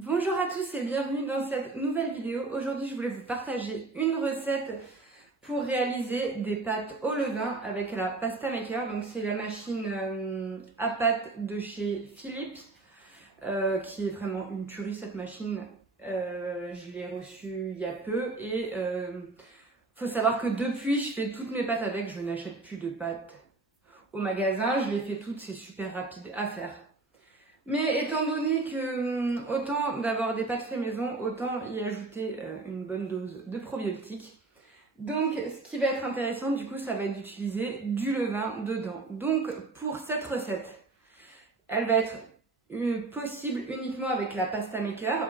Bonjour à tous et bienvenue dans cette nouvelle vidéo. Aujourd'hui, je voulais vous partager une recette pour réaliser des pâtes au levain avec la Pasta Maker. Donc, c'est la machine à pâtes de chez Philips, qui est vraiment une tuerie cette machine. Je l'ai reçue il y a peu et faut savoir que depuis, je fais toutes mes pâtes avec. Je n'achète plus de pâtes au magasin. Je les fais toutes, c'est super rapide à faire. Mais étant donné que autant d'avoir des pâtes fait maison, autant y ajouter une bonne dose de probiotiques. Donc ce qui va être intéressant du coup, ça va être d'utiliser du levain dedans. Donc pour cette recette, elle va être possible uniquement avec la Pasta Maker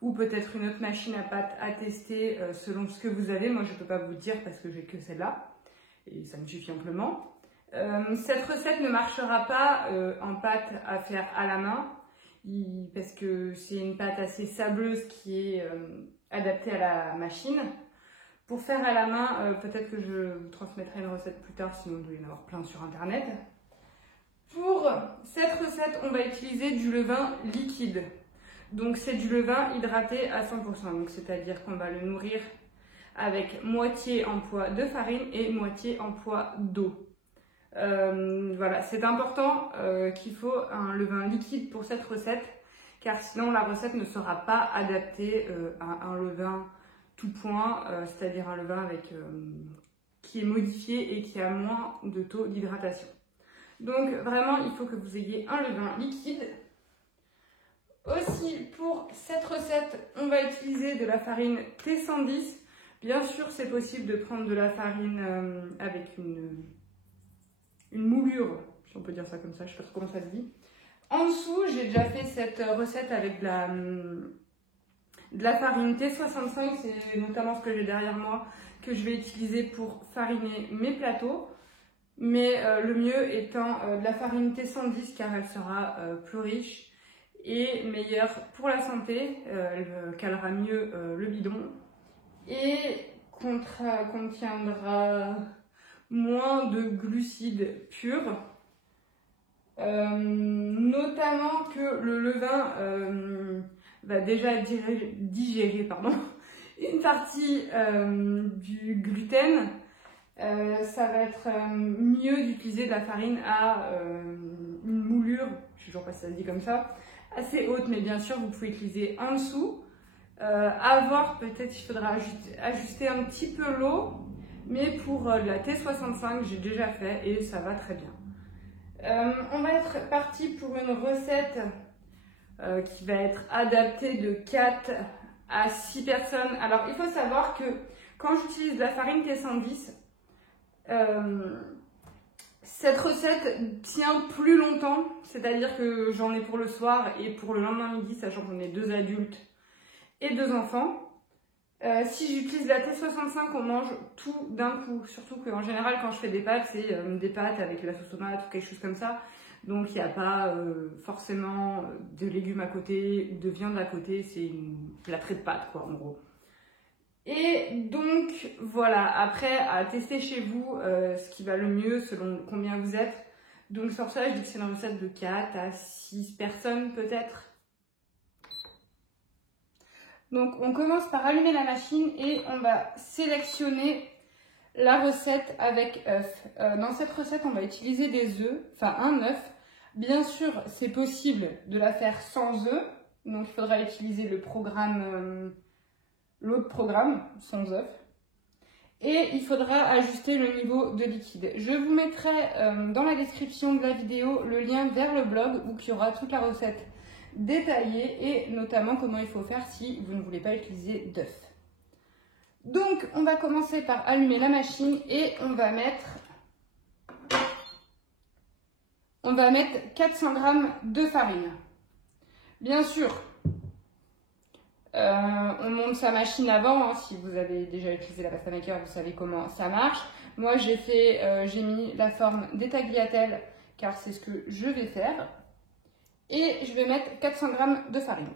ou peut-être une autre machine à pâtes à tester selon ce que vous avez. Moi je ne peux pas vous dire parce que j'ai que celle-là et ça me suffit amplement. Cette recette ne marchera pas en pâte à faire à la main parce que c'est une pâte assez sableuse qui est adaptée à la machine. Pour faire à la main, peut-être que je vous transmettrai une recette plus tard, sinon il doit y en avoir plein sur internet. Pour cette recette, on va utiliser du levain liquide. Donc c'est du levain hydraté à 100%, donc c'est-à-dire qu'on va le nourrir avec moitié en poids de farine et moitié en poids d'eau. Voilà, c'est important qu'il faut un levain liquide pour cette recette, car sinon la recette ne sera pas adaptée à un levain tout point, c'est-à-dire un levain qui est modifié et qui a moins de taux d'hydratation. Donc vraiment, il faut que vous ayez un levain liquide. Aussi, pour cette recette, on va utiliser de la farine T110. Bien sûr, c'est possible de prendre de la farine avec une moulure, si on peut dire ça comme ça, je sais pas trop comment ça se dit. En dessous, j'ai déjà fait cette recette avec de la farine T65, c'est notamment ce que j'ai derrière moi, que je vais utiliser pour fariner mes plateaux. Mais le mieux étant de la farine T110 car elle sera plus riche et meilleure pour la santé, elle calera mieux le bidon et contiendra moins de glucides purs, notamment que le levain va déjà digérer une partie du gluten. Ça va être mieux d'utiliser de la farine à une moulure, je ne sais toujours pas si ça se dit comme ça, assez haute, mais bien sûr vous pouvez utiliser en dessous. À voir, peut-être il faudra ajuster un petit peu l'eau. Mais pour la T65, j'ai déjà fait et ça va très bien. On va être parti pour une recette qui va être adaptée de 4 à 6 personnes. Alors, il faut savoir que quand j'utilise la farine T110, cette recette tient plus longtemps. C'est-à-dire que j'en ai pour le soir et pour le lendemain midi, sachant qu'on est 2 adultes et 2 enfants. Si j'utilise la T65, on mange tout d'un coup. Surtout qu'en général, quand je fais des pâtes, c'est des pâtes avec la sauce tomate ou quelque chose comme ça. Donc, il n'y a pas forcément de légumes à côté ou de viande à côté. C'est une plâtrée de pâtes, quoi, en gros. Et donc, voilà. Après, à tester chez vous ce qui va le mieux selon combien vous êtes. Donc, sur ça, je dis que c'est une recette de 4 à 6 personnes, peut-être. Donc on commence par allumer la machine et on va sélectionner la recette avec œuf. Dans cette recette, on va utiliser des œufs, enfin un œuf. Bien sûr, c'est possible de la faire sans œufs, donc il faudra utiliser l'autre programme sans œufs. Et il faudra ajuster le niveau de liquide. Je vous mettrai dans la description de la vidéo le lien vers le blog où il y aura toute la recette détaillée et notamment comment il faut faire si vous ne voulez pas utiliser d'œufs. Donc on va commencer par allumer la machine et on va mettre 400 g de farine. Bien sûr, on monte sa machine avant, hein, si vous avez déjà utilisé la Pasta Maker, vous savez comment ça marche. Moi j'ai mis la forme des tagliatelles car c'est ce que je vais faire. Et je vais mettre 400 g de farine.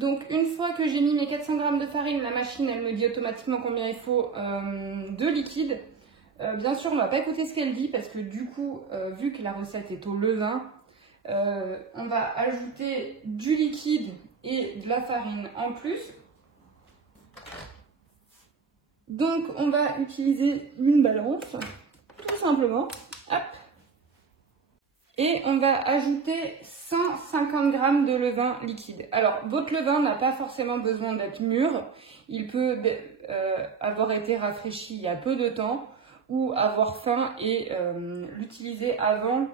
Donc une fois que j'ai mis mes 400 g de farine, la machine elle me dit automatiquement combien il faut de liquide. Bien sûr on ne va pas écouter ce qu'elle dit parce que du coup, vu que la recette est au levain, on va ajouter du liquide et de la farine en plus. Donc on va utiliser une balance, tout simplement. Hop. Et on va ajouter 150 g de levain liquide. Alors, votre levain n'a pas forcément besoin d'être mûr. Il peut avoir été rafraîchi il y a peu de temps ou avoir faim et l'utiliser avant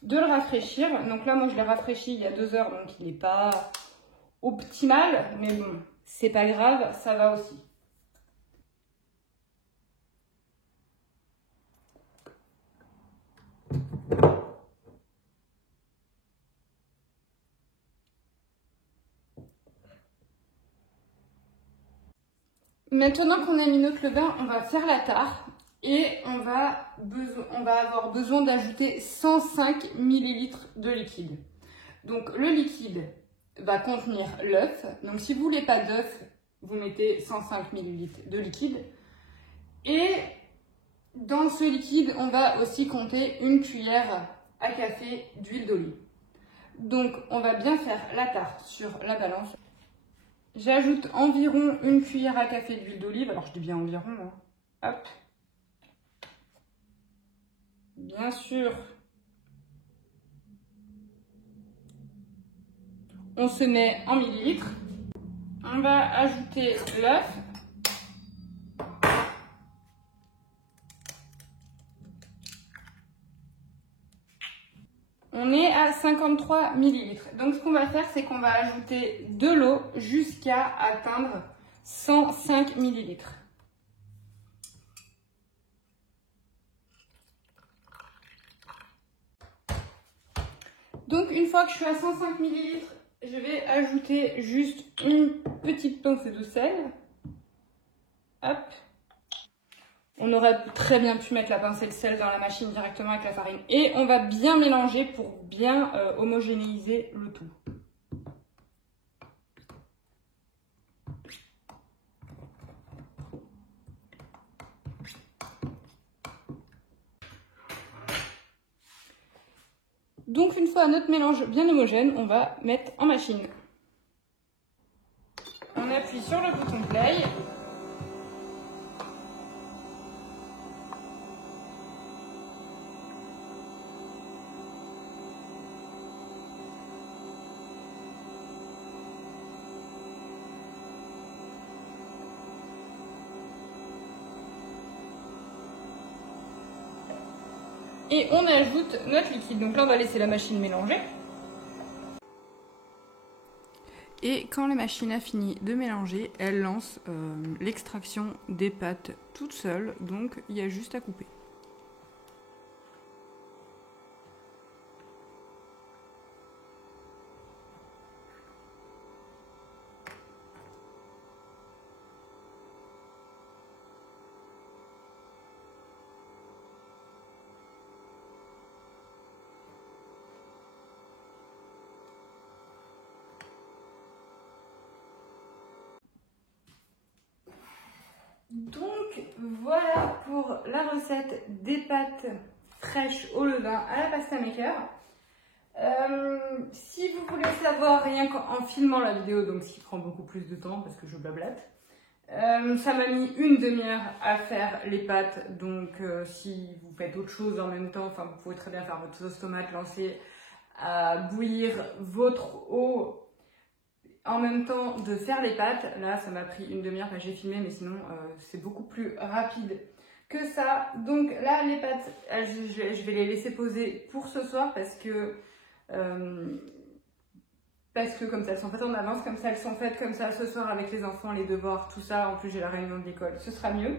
de le rafraîchir. Donc là, moi, je l'ai rafraîchi il y a 2 heures, donc il n'est pas optimal. Mais bon, c'est pas grave, ça va aussi. Maintenant qu'on a mis notre levain, on va faire la tare et on va avoir besoin d'ajouter 105 ml de liquide. Donc le liquide va contenir l'œuf. Donc si vous voulez pas d'œuf, vous mettez 105 ml de liquide. Et dans ce liquide, on va aussi compter une cuillère à café d'huile d'olive. Donc on va bien faire la tare sur la balance. J'ajoute environ une cuillère à café d'huile d'olive. Alors je dis bien environ. Hein. Hop. Bien sûr. On se met en millilitres. On va ajouter l'œuf. On est à 53 ml. Donc ce qu'on va faire, c'est qu'on va ajouter de l'eau jusqu'à atteindre 105 ml. Donc une fois que je suis à 105 ml, je vais ajouter juste une petite pincée de sel. Hop. On aurait très bien pu mettre la pincée de sel dans la machine directement avec la farine. Et on va bien mélanger pour bien homogénéiser le tout. Donc une fois notre mélange bien homogène, on va mettre en machine. On appuie sur le bouton play. Et on ajoute notre liquide. Donc là, on va laisser la machine mélanger. Et quand la machine a fini de mélanger, elle lance l'extraction des pâtes toute seule. Donc il y a juste à couper. Donc voilà pour la recette des pâtes fraîches au levain à la pasta maker. Si vous voulez savoir rien qu'en filmant la vidéo, donc ce qui prend beaucoup plus de temps parce que je blablate, ça m'a mis une demi-heure à faire les pâtes. Donc si vous faites autre chose en même temps, enfin vous pouvez très bien faire votre sauce tomate, lancer à bouillir votre eau en même temps de faire les pâtes. Là ça m'a pris une demi-heure, j'ai filmé, mais sinon c'est beaucoup plus rapide que ça. Donc là les pâtes, je vais les laisser poser pour ce soir parce que comme ça elles sont faites en avance, comme ça elles sont faites comme ça ce soir avec les enfants, les devoirs, tout ça. En plus j'ai la réunion de l'école, ce sera mieux.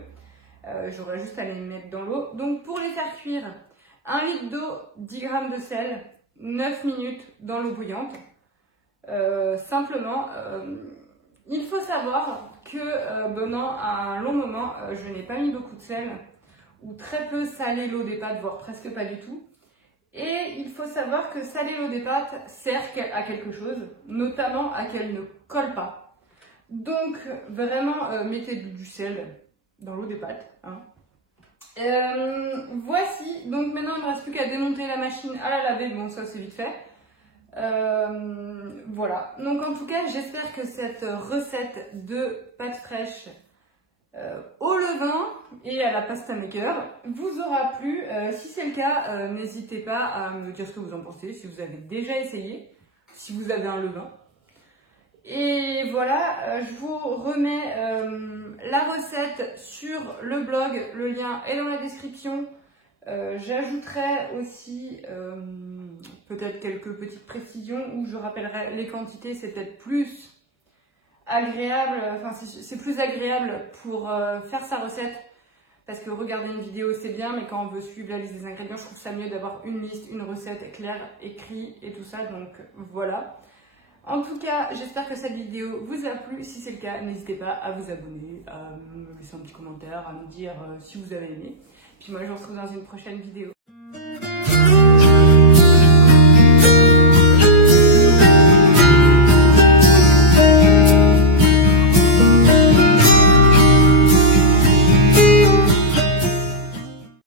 J'aurai juste à les mettre dans l'eau. Donc pour les faire cuire, 1 litre d'eau, 10 g de sel, 9 minutes dans l'eau bouillante. Simplement, il faut savoir que pendant un long moment, je n'ai pas mis beaucoup de sel ou très peu salé l'eau des pâtes, voire presque pas du tout. Et il faut savoir que saler l'eau des pâtes sert à quelque chose, notamment à qu'elle ne colle pas. Donc vraiment mettez du sel dans l'eau des pâtes. Hein. Voici, donc maintenant il ne me reste plus qu'à démonter la machine à la laver, bon ça c'est vite fait. Voilà, donc en tout cas j'espère que cette recette de pâtes fraîches au levain et à la pasta maker vous aura plu. Si c'est le cas, n'hésitez pas à me dire ce que vous en pensez, si vous avez déjà essayé, si vous avez un levain. Et voilà, je vous remets la recette sur le blog, le lien est dans la description. J'ajouterai aussi peut-être quelques petites précisions où je rappellerai les quantités, c'est peut-être plus agréable, enfin c'est plus agréable pour faire sa recette, parce que regarder une vidéo c'est bien, mais quand on veut suivre la liste des ingrédients, je trouve ça mieux d'avoir une liste, une recette claire, écrit et tout ça, donc voilà. En tout cas, j'espère que cette vidéo vous a plu. Si c'est le cas, n'hésitez pas à vous abonner, à me laisser un petit commentaire, à me dire si vous avez aimé. Puis moi, je vous retrouve dans une prochaine vidéo.